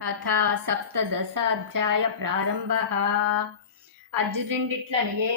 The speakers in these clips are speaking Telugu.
అథ సప్తదశాధ్యాయ ప్రారంభః. అర్జునుడిట్లనియే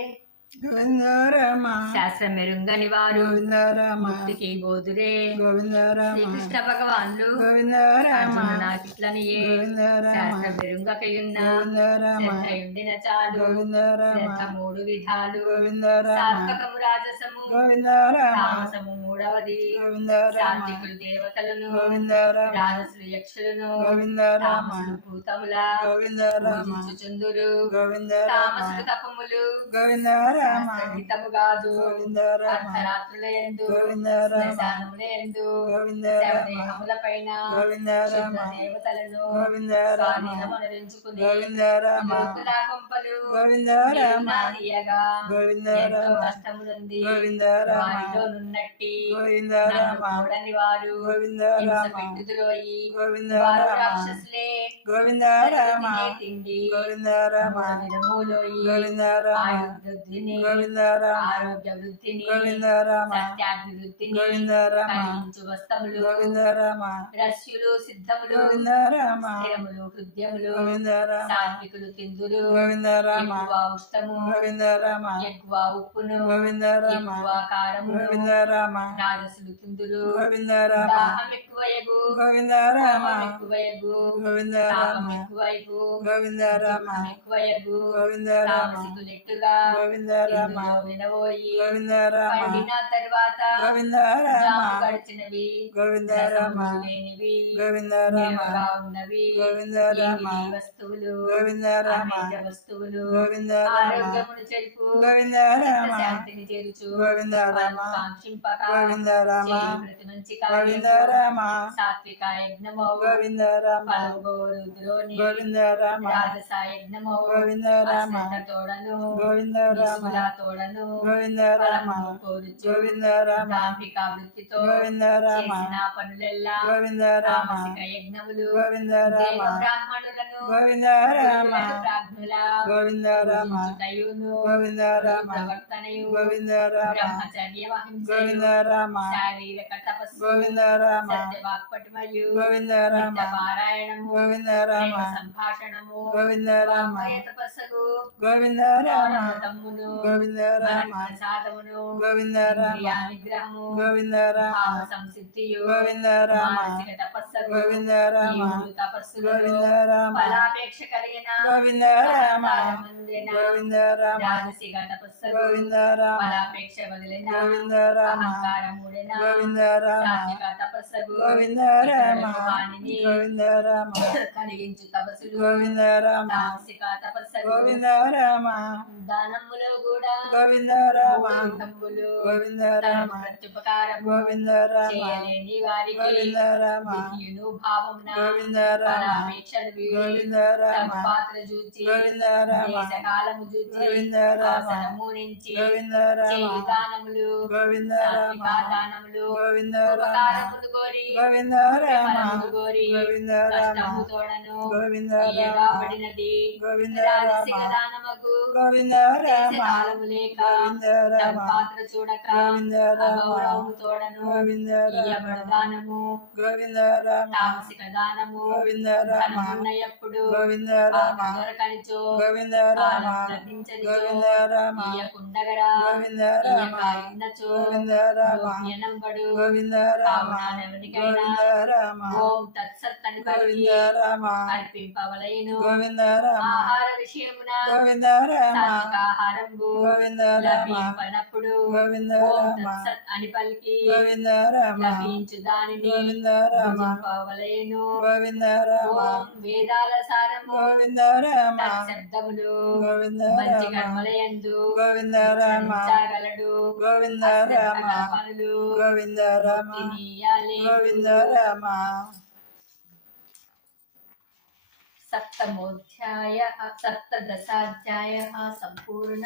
గోవిందరామ శాస్త్రం మెరుంగని వారు గోవిందరామ ముక్తికి బోధురే. గోవిందరామ శ్రీకృష్ణ భగవాన్లు గోవిందరామ అర్జును నాకిట్లనియే గోవిందరామ శాస్త్రం మెరుంగకయున్న గోవిందరామ శ్రద్ధయుండిన చాలు. గోవిందరామ శ్రద్ధ మూడు విధాలు. గోవిందరామ సాత్వకము రాజసము గోవిందరామ తామసము మూడవది. గోవిందరామ సాత్వికులు దేవతలను గోవిందరామ రాజసులు యక్షులను గోవిందరామ తామసులు భూతముల గోవిందరామ పూజించుచుందురు. గోవిందరామ తామసులు తపములు గోవిందరామ సంగీతము కాదు. గోవిందరామ అర్ధరాత్రుల యందు గోవిందరామ శ్మశానముల యందు గోవిందరామ శవదేహముల పైన గోవిందరామ దేవతలను గోవిందరామ స్వాధీనమనరించుకుని గోవిందరామ యోగుల కొంపలు గోవిందరామ నాదియగా గోవిందరామ ఎంతో కష్టములుంది. గోవిందరామ వారిలో నున్నట్టి గోవిందరామ నన్ను చూడని వారు గోవిందరామ హింస పెట్టుదురోయి. వారు గోవిందరామ రాక్షసులే గోవిందరామ తినే తిండి గోవిందరామ విరములోయి. గోవిందరామ ఆయుర్వృద్ధిని గోవిందరామ ఆరోగ్య వృద్ధిని గోవిందరామ సత్యాభివృద్ధిని గోవిందరామ కలిగించు వస్తములు గోవిందరామ రస్యులు సిద్ధములు గోవిందరామ స్థిరములు హృదయములు గోవిందరామ సాత్వికులు తిందురు. గోవిందరామ ఎక్కువ ఉష్టము గోవిందరామ ఎక్కువ ఉప్పును గోవిందరామ ఎక్కువ కారమును గోవిందరామ రాజసులు తిందురు. గోవిందరామ దాహం ఎక్కువయగు గోవిందరామ కోపం ఎక్కువయగు గోవిందరామ తాపం ఎక్కువయగు గోవిందరామ దుఃఖం ఎక్కువయగు గోవిందరామ తామసికులెట్టుగా గోవిందరామ ఇందులో వినబోయి గోవిందరామ పండిన తరువాత గోవిందరామ జాము గడిచినవి గోవిందరామ రసము లేనివి గోవిందరామ నిలవగా ఉన్నవి గోవిందరామ ఏమిటి వస్తువులు గోవిందరామ అమేయ వస్తువులు గోవిందరామ ఆరోగ్యమును చెరుపు గోవిందరామ శాంతిని చేరుచు గోవిందరామ కాంక్షింపక గోవిందరామ చేయి ప్రతి మంచి కార్యము గోవిందరామ సాత్విక యజ్ఞమో గోవిందరామ ఫలగోరుద్రోని గోవిందరామ రాజస యజ్ఞమో గోవిందరామ తోడను గోవిందరామ తోడను గోవిందరామ ఫలమును కోరుచు గోవిందరామ దాంభిక వృత్తితో గోవిందరామ చేసిన పనులెల్లా గోవిందరామ తామసిక యజ్ఞములు గోవిందరామ దేవ బ్రాహ్మణులను గోవిందరామ ప్రాజ్ఞుల గోవిందరామ పూజించుటయును గోవిందరామ ప్రవర్తనయు గోవిందరామ బ్రహ్మచర్య వహించయు గోవిందరామ శారీరక తపస్సు గోవిందరామ సత్యవాక్పటిమయు గోవిందరామ పారాయణము గోవిందరామ ప్రేమ సంభాషణము గోవిందరామ వాంగ్మయ తపస్సుకు గోవిందరామ తమ్మును గోవిందరామ ప్రసాదమును గోవిందరామ నిగ్రహము గోవిందరామ భావ సంసిద్ధియు గోవిందరామ మానసిక తపస్సుకు గోవిందరామ జీవుడు తపస్సులో గోవిందరామ ఫలాపేక్ష కలిగిన గోవిందరామ ఆహారమందున గోవిందరామ రాజసిక తపస్సుకు గోవిందరామ ఫలాపేక్ష వదిలిన గోవిందరామ అహంకారముడిన గోవిందరామ సాత్విక తపస్సుకు గోవిందరామ వాణిని గోవిందరామ కలిగించు తపస్సులు గోవిందరామ తామసిక తపస్సుకు గోవిందరామ దానములో కూడా గోవిందరామ తమ్ములు గోవిందరామ ప్రత్యుపకారం గోవిందరామ చేయలేని వారికి గోవిందరామ విధియును భావమున గోవిందరామ ఫలాపేక్షలు వీడి గోవిందరామ తమ పాత్ర చూచి గోవిందరామ దేశకాలము చూచి గోవిందరామ ఆసనము నుంచి గోవిందరామ చేయి దానములు గోవిందరామ సాత్విక దానములు గోవిందరామ ఉపకారములు కోరి గోవిందరామ ఫలములు కోరి గోవిందరామ కష్టము తోడను గోవిందరామ తీయగాబడినది గోవిందరామ రాజసిక దానముకు గోవిందరామ కాలము లేక గోవిందరామ తమ పాత్ర చూడక గోవిందరామ అగౌరవము తోడను గోవిందరామ ఇయ్యబడు దానము గోవిందరామ తామసిక దానము గోవిందరామ ధనమున్నయప్పుడు గోవిందరామ దొరకనిచో గోవిందరామ గోవిందరామ ఇయ్యకుండగడా గోవిందరామ ఇన్నచో గోవిందరామ గోప్యనంబడు గోవిందరామ కావునెవరికైనా గోవిందరామ ఓం తత్సత్ అని పలికి గోవిందరామ అర్పింపవలయును గోవిందరామ ఆహార విషయమున గోవిందరామ సాత్వికాహారంబు గోవిందరామ లభింపనప్పుడు ఓం గోవిందరామ తత్సత్ అని పలికి గోవిందరామ లభించు దానిని గోవిందరామ భుజింపవలయును గోవిందరామ ఓం వేదాల సారము గోవిందరామ శబ్దములు మంచి గోవిందరామ కర్మలయందు గోవిందరామ చాగలడు గోవిందరామ పనులు గోవిందరామ తినియాలి. గోవిందరామ సప్తమోధ్యాయ సప్తదశాధ్యాయ సంపూర్ణ.